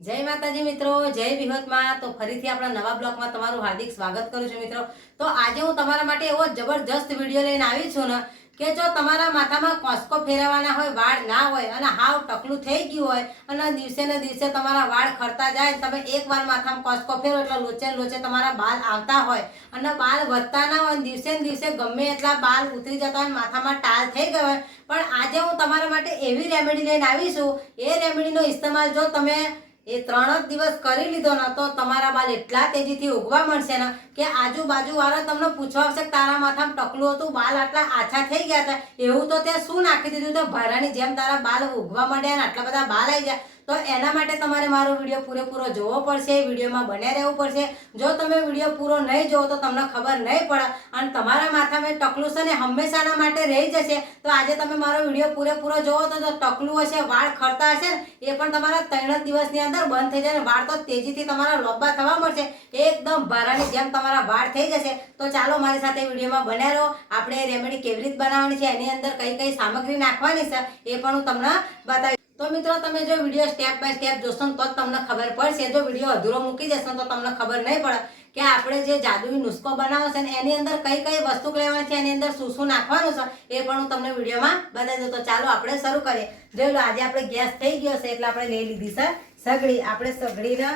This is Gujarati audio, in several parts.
जय माताजी मित्रों, जय विहत तो फरीथी आपણા નવા બ્લોગમાં તમારું હાર્દિક સ્વાગત કરું છું મિત્રો। તો આજે હું તમારા માટે એવો જબરજસ્ત વિડિયો લઈને આવી છું ને કે જો તમારા માથામાં કોસ્કો ફેરવવાના હોય, વાળ ના હોય અને હાવ ટકલું થઈ ગયું હોય અને દિવસે ને દિવસે તમારા વાળ ખરતા જાય, તમે એકવાર માથામાં કોસ્કો ફેરવો એટલે લોચે લોચે તમારા બાલ આવતા હોય અને બાલ વધતા ના હોય, દિવસે ને દિવસે ગમે એટલા બાલ ઉતરી જતા હોય, માથામાં ટાલ થઈ ગયો હોય, પણ આજે હું તમારા માટે એવી રેમેડી લઈને આવી છું। એ રેમેડીનો ઇસ્તેમાલ જો તમે એ 3 જ દિવસ કરી લીધો ને તો તમારા બાલ એટલા તેજીથી ઉગવા મળશે ને કે આજુબાજુ વાળા તમને પૂછવા આવશે કે તારા માથામાં ટકલું હતું, બાલ આટલા આછા થઈ ગયા હતા, એવું તો તે શું નાખી દીધું તો ભારાની જેમ તારા બાલ ઉગવા માંડ્યા ને આટલા બધા બાલ આવી જાય। તો એના માટે તમારે મારો વિડીયો પૂરેપૂરો જોવો પડશે, વિડીયોમાં બન્યા રહેવું પડશે। જો તમે વિડીયો પૂરો નહીં જોવો તો તમને ખબર નહીં પડે અને તમારા માથામાં ટકલું છે ને હંમેશાના માટે રહી જશે। તો આજે તમે મારો વિડીયો પૂરેપૂરો જોવો તો જો ટકલું હશે, વાળ ખરતા હશે ને એ પણ તમારા 3 દિવસની અંદર બંધ થઈ જાય, વાળ તો તેજીથી તમારા લોબા થવા મળશે, એકદમ ભારાની જેમ તમારા વાળ થઈ જશે। તો ચાલો મારી સાથે વિડીયોમાં બન્યા રહો। આપણે રેમેડી કેવી રીતે બનાવવાની છે, એની અંદર કઈ કઈ સામગ્રી નાખવાની છે એ પણ હું તમને બતાવી। तो मित्रों તમે जो वीडियो स्टेप बाय स्टेप જોશો તો તમને ખબર પડશે। જો વિડિયો અધૂરો મૂકી દેશો તો તમને ખબર નહીં પડે કે આપણે જે જાદુઈ નુસ્ખો બનાવવો છે ને એની અંદર કઈ કઈ વસ્તુ લેવાની છે, એની અંદર શું શું નાખવાનું છે એ પણ હું તમને વિડિયોમાં બતાવી દઉં। તો ચાલો આપણે શરૂ કરીએ। જોઈ લો આજે આપણે ગેસ થઈ ગયો છે એટલે આપણે લઈ લીધી છે સગડી। આપણે સગડીને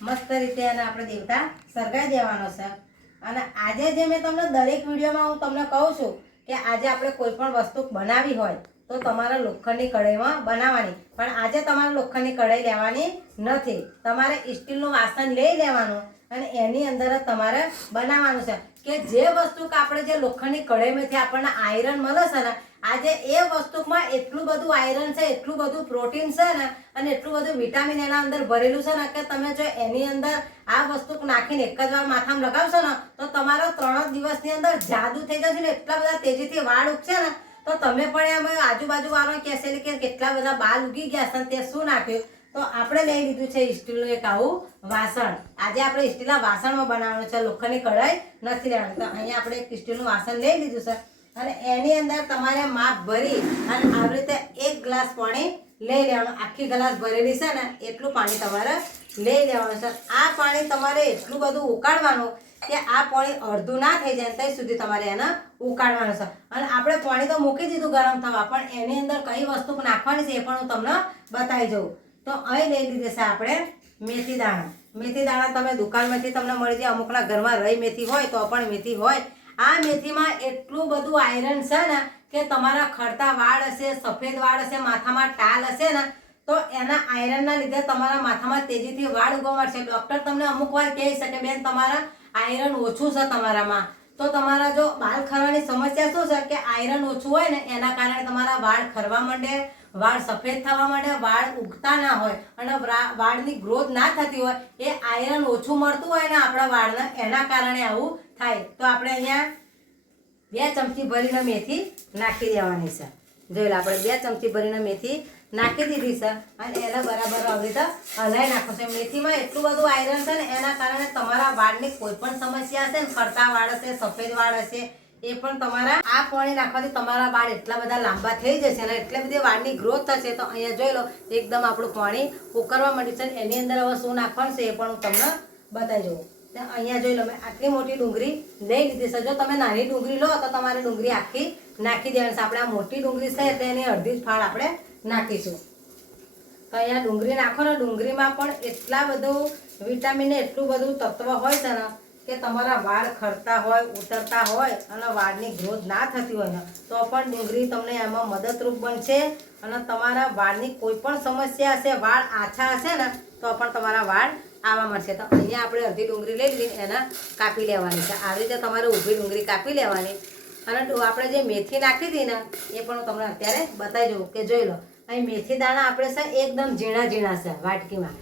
મસ્ત રીતે અને આપણે દેવતા સળગાવી દેવાનો છે। અને આજે જે મેં તમને દરેક વિડિયોમાં હું તમને કહું છું કે આજે આપણે કોઈ પણ વસ્તુ બનાવી હોય तो તમારે લોખંડની કઢાઈમાં બનાવવાની, પણ આજે તમારે લોખંડની કઢાઈ લેવાની નથી, તમારે સ્ટીલનું વાસણ લઈ લેવાનું અને એની અંદર જ તમારે બનાવવાનું છે કે જે વસ્તુ કે આપણે જે લોખંડની કઢાઈમાંથી આપણને આયરન મળે છે ને, આજે એ વસ્તુમાં એટલું બધું આયરન છે, એટલું બધું પ્રોટીન છે ને અને એટલું બધું વિટામિન એના અંદર ભરેલું છે ને કે તમે જો એની અંદર આ વસ્તુ નાખીને એક જ વાર માથામાં લગાવશો ને તો તમારો 3 દિવસની અંદર જાદુ થઈ જશે ને એટલા બધા તેજીથી વાળ ઉગશે ને तो તમે પણ એમ આજુબાજુ વાળો કહેશે કે કેટલા બધા બાલ ઉગી ગયા છે તે શું નાખ્યું। તો આપણે લઈ લીધું છે સ્ટીલનું એક આવું વાસણ। આજે આપણે સ્ટીલના વાસણમાં બનાવવાનું છે, લોખંડની કઢાઈ નથી લેવાની। તો અહીંયા આપણે એક સ્ટીલનું વાસણ લઈ લીધું છે અને એની અંદર તમારે માપ ભરી અને આવી રીતે 1 ગ્લાસ પાણી લઈ લેવાનું। આખી ગ્લાસ ભરેલી છે ને એટલું પાણી તમારે લઈ લેવાનું છે। આ પાણી તમારે એટલું બધું ઉકાળવાનું કે આ પાણી અડધું ના થઈ જાય ત્યાં સુધી તમારે એને ઉકાળવાનું છે। અને આપણે પાણી તો મૂકી દીધું ગરમ થવા, પણ એની અંદર કઈ વસ્તુ નાખવાની છે એ પણ હું તમને બતાવી દઉં। તો અહીં લઈ લીધી છે આપણે મેથી દાણા। મેથી દાણા તમે દુકાનમાંથી તમને મળી જાય, અમુકના ઘરમાં રહી મેથી હોય તો પણ મેથી હોય। આ મેથીમાં એટલું બધું આયરન છે ને કે તમારા ખરતા વાળ હશે, સફેદ વાળ હશે, માથામાં ટાલ હશે ને તો એના આયરનના લીધે તમારા માથામાં તેજીથી વાળ ઉગવા મળશે। ડૉક્ટર તમને અમુક વાર કહી શકે બેન તમારા આયરન ઓછું છે તમારામાં, તો તમારા જો બાલ ખરવાની સમસ્યા શું છે કે આયરન ઓછું હોય ને એના કારણે તમારા વાળ ખરવા માંડે, વાળ સફેદ થવા માંડે, વાળ ઉગતા ના હોય અને વાળની ગ્રોથ ના થતી હોય, એ આયરન ઓછું મળતું હોય ને આપણા વાળને એના કારણે આવું થાય। તો આપણે અહીંયા 2 ચમચી ભરીને મેથી નાખી દેવાની છે। જોઈ લો આપણે 2 ચમચી ભરીને મેથી નાખી દીધી છે અને એને બરાબર આવી રીતે હલાવી નાખો છે। મેથીમાં એટલું બધું આયરન છે ને એના કારણે તમારા વાળની કોઈ પણ સમસ્યા હશે ને, ખરતા વાળ હશે, સફેદ વાળ હશે, એ પણ તમારા આ પાણી નાખવાથી તમારા વાળ એટલા બધા લાંબા થઈ જશે અને એટલી બધી વાળની ગ્રોથ થશે। તો અહીંયા જોઈ લો એકદમ આપણું પાણી ઉકળવા માંડ્યું છે। એની અંદર હવે શું નાખવાનું છે એ પણ હું તમને બતાવી દઉં। અહીંયા જોઈ લો મેં આટલી મોટી ડુંગળી લઈ લીધી છે। જો તમે નાની ડુંગળી લો તો તમારે ડુંગળી આખી નાખી દેવાની છે। આપણે આ મોટી ડુંગળી છે એટલે એની અડધી જ ફાળ આપણે નાખીશું। તો અહીંયા ડુંગળી નાખો ને, ડુંગળીમાં પણ એટલા બધું વિટામિન ને એટલું બધું તત્વ હોય છે ને કે તમારા વાળ ખરતા હોય, ઉતરતા હોય અને વાળની ગ્રોથ ના થતી હોય ને તો પણ ડુંગળી તમને એમાં મદદરૂપ બનશે અને તમારા વાળની કોઈ પણ સમસ્યા હશે, વાળ આછા હશે ને તો પણ તમારા વાળ આવવા મળશે। તો અહીંયા આપણે અડધી ડુંગળી લઈ લીધી, એને કાપી લેવાની છે। આવી રીતે તમારે ઊભી ડુંગળી કાપી લેવાની અને આપણે જે મેથી નાખી હતી ને એ પણ હું તમને અત્યારે બતાવી દઉં કે જોઈ લો અહીં મેથી દાણા આપણે છે એકદમ ઝીણા ઝીણા છે વાટકીમાં,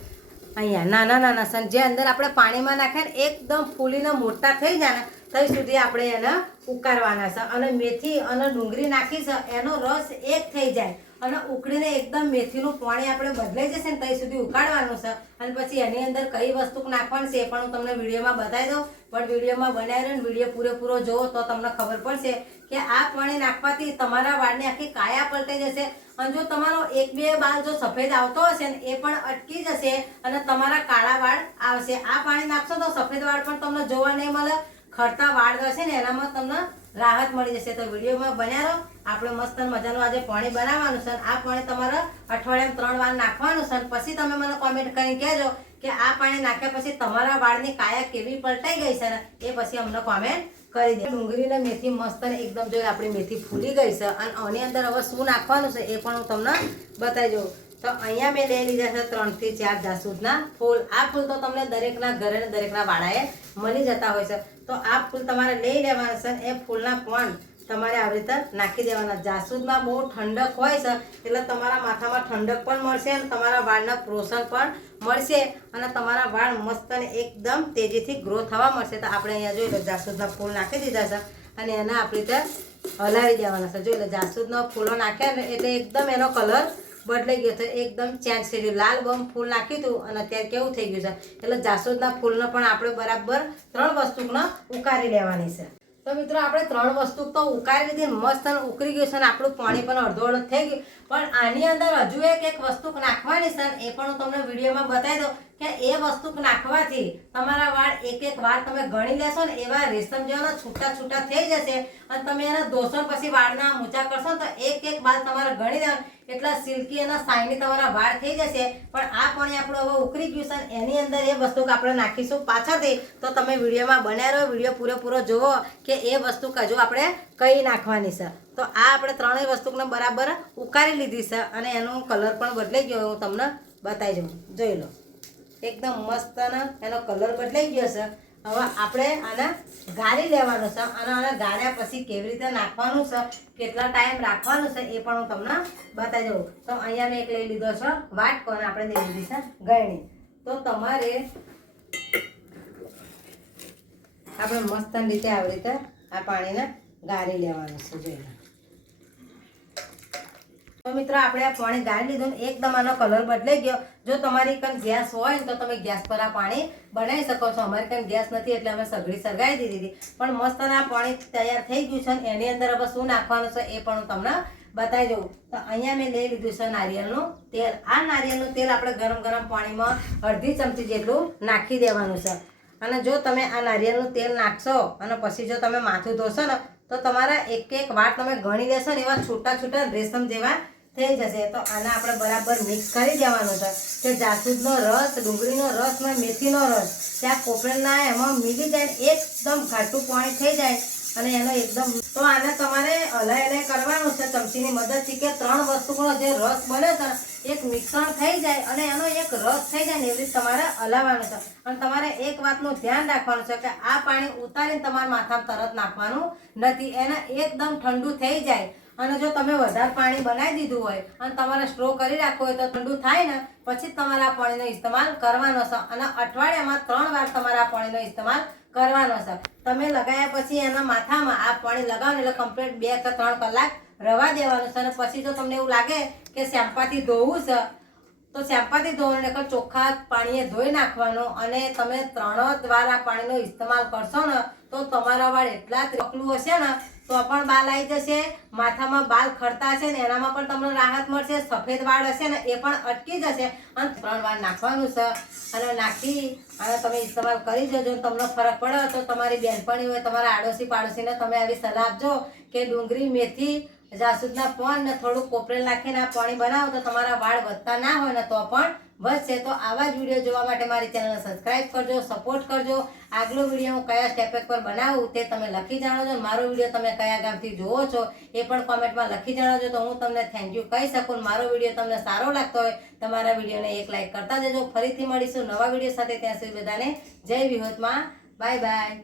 અહીંયા નાના નાના છે। જે અંદર આપણે પાણીમાં નાખીએ ને એકદમ ફૂલીને મોટા થઈ જાય ને ત્યાં સુધી આપણે એને ઉકાળવાના છે અને મેથી અને ડુંગળી નાખી છે એનો રસ એક થઈ જાય અને ઉકળીને એકદમ મેથીનું પાણી આપણે બદલાઈ જશે ને ત્યાં સુધી ઉકાળવાનું છે અને પછી એની અંદર કઈ વસ્તુ નાખવાની છે એ પણ હું તમને વિડીયોમાં બતાવી દઉં પણ વિડીયોમાં બનાવી રહ્યો ને વિડીયો પૂરેપૂરો જોવો તો તમને ખબર પડશે કે આ પાણી નાખવાથી તમારા વાળની આખી કાયા પલટાઈ જશે અને જો તમારો એક બે બાલ જો સફેદ આવતો હશે ને એ પણ અટકી જશે અને તમારા કાળા વાળ આવશે આ પાણી નાખશો તો સફેદ વાળ પણ તમને જોવા નહીં મળે ખરતા વાળ હશે ને એનામાં તમને રાહત મળી જશે તો વિડીયોમાં બન્યા રહો આપણે મસ્ત મજાનું આજે પાણી બનાવવાનું છે આ પાણી તમારે અઠવાડિયામાં 3 વાર નાખવાનું છે પછી તમે મને કોમેન્ટ કરીને કહેજો કે આ પાણી નાખ્યા પછી તમારા વાળની કાયા કેવી પલટાઈ ગઈ છે ને એ પછી અમને કોમેન્ટ કરી દે ડુંગળી ને મેથી મસ્ત ને એકદમ જો આપણી મેથી ફૂલી ગઈ છે અને આની અંદર હવે શું નાખવાનું છે એ પણ હું તમને બતાવી દઉં તો અહીંયા મેં લઈ લીધા છે 3 થી 4 જાસૂદના ફૂલ આ ફૂલ તો તમને દરેકના ઘરે ને દરેકના વાડાએ મળી જતા હોય છે તો આ ફૂલ તમારે લઈ લેવાના છે એ ફૂલના પાન તમારે આવી રીતે નાખી દેવાના જાસૂદમાં બહુ ઠંડક હોય છે એટલે તમારા માથામાં ઠંડક પણ મળશે અને તમારા વાળના પોષણ પણ મળશે અને તમારા વાળ મસ્ત અને એકદમ તેજીથી ગ્રો થવા મળશે તો આપણે અહીંયા જોઈ લો જાસૂદના ફૂલ નાખી દીધા છે અને એને આપણી રીતે હલાવી દેવાના છે જોઈ લો જાસૂદના ફૂલો નાખ્યા ને એટલે એકદમ એનો કલર બદલાઈ ગયો છે એકદમ ચેન્જ થઈ ગયું લાલ બમ ફૂલ નાખ્યું હતું અને અત્યારે કેવું થઈ ગયું છે એટલે જાસૂદના ફૂલને પણ આપણે બરાબર 3 વસ્તુને ઉકાળી લેવાની છે તો મિત્રો આપણે 3 વસ્તુ તો ઉકાળી લીધી મસ્ત અને ઉકળી ગયું છે અને આપણું પાણી પણ અડધો અડધ થઈ ગયું પણ આની અંદર હજુ એક વસ્તુ નાખવાની છે એ પણ હું તમને વિડીયોમાં બતાવી દઉં કે એ વસ્તુ નાખવાથી તમારા વાળ એક વાર તમે ગણી લેશો ને એવા રેશમ જેવા છૂટા થઈ જશે અને તમે એને ધોશો પછી વાળના ઊંચા કરશો તો એક બાલ તમારે ગણી લેવાનું એટલા સિલ્કી અને શાઇની તમારા વાળ થઈ જશે પણ આ પાણી આપણું હવે ઉકળી ગયું છે એની અંદર એ વસ્તુ આપણે નાખીશું પાછળથી તો તમે વિડીયોમાં બન્યા રહો વિડીયો પૂરેપૂરો જુઓ કે એ વસ્તુ હજુ આપણે કઈ નાખવાની છે તો આ આપણે 3 વસ્તુને બરાબર ઉકાળી લીધી છે અને એનો કલર પણ બદલાઈ ગયો હું તમને બતાવી દઉં જોઈ લો એકદમ મસ્ત એનો કલર બદલાઈ ગયો છે હવે આપણે આને ગાળી લેવાનું છે અને આને ગાળ્યા પછી કેવી રીતે નાખવાનું છે કેટલા ટાઈમ રાખવાનું છે એ પણ હું તમને બતાવી દઉં તો અહીંયા મેં એક લઈ લીધો છે વાટકો અને આપણે લઈ લીધી છે ગળણી તો તમારે આપણે મસ્ત રીતે આવી રીતે આ પાણીને ગાળી લેવાનું છે જોઈને તો મિત્રો આપણે આ પાણી ગાળી લીધું ને એકદમ આનો કલર બદલાઈ ગયો જો તમારી કન ગેસ હોય ને તો તમે ગેસ પર આ પાણી બનાવી શકો છો અમારી કન ગેસ નથી એટલે અમે સગડી સળગાવી દીધી પણ મસ્ત આ પાણી તૈયાર થઈ ગયું છે ને એની અંદર હવે શું નાખવાનું છે એ પણ હું તમને બતાવી દઉં તો અહીંયા મેં લઈ લીધું છે નારિયેળનું તેલ આ નારિયેળનું તેલ આપણે ગરમ પાણીમાં અડધી ચમચી જેટલું નાખી દેવાનું છે અને જો તમે આ નારિયેળનું તેલ નાખશો અને પછી જો તમે માથું ધોશો ને તો તમારા એક વાર તમે ગણી લેશો ને એવા છૂટા રેશમ જેવા થઈ જશે તો આને આપણે બરાબર મિક્સ કરી દેવાનું છે કે જાસૂદનો રસ ડુંગળીનો રસ ને મેથીનો રસ ત્યાં કોપરેલના એમાં મિલી જાય એકદમ ઘાટું પાણી થઈ જાય અને એનો એકદમ તો આને તમારે હલાઈ કરવાનું છે ચમચીની મદદથી કે 3 વસ્તુનો જે રસ બને છે એક મિશ્રણ થઈ જાય અને એનો એક રસ થઈ જાય ને એવી રીતે તમારે હલાવવાનું છે અને તમારે એક વાતનું ધ્યાન રાખવાનું છે કે આ પાણી ઉતારીને તમારા માથામાં તરત નાખવાનું નથી એને એકદમ ઠંડુ થઈ જાય અને જો તમે વધારે પાણી બનાવી દીધું હોય અને તમારે સ્ટોર કરી રાખવું હોય તો ઠંડુ થાય ને પછી તમારે આ પાણીનો ઇસ્તેમાલ કરવાનો છે અને અઠવાડિયામાં 3 વાર તમારે આ પાણીનો ઇસ્તેમાલ કરવાનો છે તમે લગાવ્યા પછી એના માથામાં આ પાણી લગાવો એટલે કમ્પ્લીટ 2 કે 3 કલાક રવા દેવાનું છે અને પછી જો તમને એવું લાગે કે શેમ્પાથી ધોવું છે તો શેમ્પાથી ધોવાનું એટલે ચોખ્ખા પાણીએ ધોઈ નાખવાનું અને તમે 3 વાર આ પાણીનો ઇસ્તેમાલ કરશો ને તો તમારા વાળ એટલા ત્રકલું હશે ને તો પણ બાલ આવી જશે માથામાં બાલ ખરતા હશે ને એનામાં પણ તમને રાહત મળશે સફેદ વાળ હશે ને એ પણ અટકી જશે અને 3 વાર નાખવાનું છે અને નાખી અને તમે ઇસ્તેમાલ કરી જજો તમને ફરક પડે તો તમારી બહેનપણી હોય તમારા આડોશી પાડોશીને તમે આવી સલાહ આપજો કે ડુંગળી મેથી જાસૂદના પાન ને થોડું કોપરેલ નાખીને આ પાણી બનાવો તો તમારા વાળ વધતા ના હોય ને તો પણ વધશે તો આવા જ વિડીયો જોવા માટે મારી ચેનલને સબસ્ક્રાઇબ કરજો સપોર્ટ કરજો આગલો વિડીયો હું કયા સ્ટેપ પર બનાવું તે તમે લખી જણાવજો મારો વિડીયો તમે કયા ગામથી જોવો છો એ પણ કોમેન્ટમાં લખી જણાવજો તો હું તમને થેન્ક યુ કહી શકું મારો વિડીયો તમને સારો લાગતો હોય તમારા વિડીયોને એક લાઈક કરતા જજો ફરીથી મળીશું નવા વિડીયો સાથે ત્યાં સુધી બધાને જય વિહોતમાં બાય બાય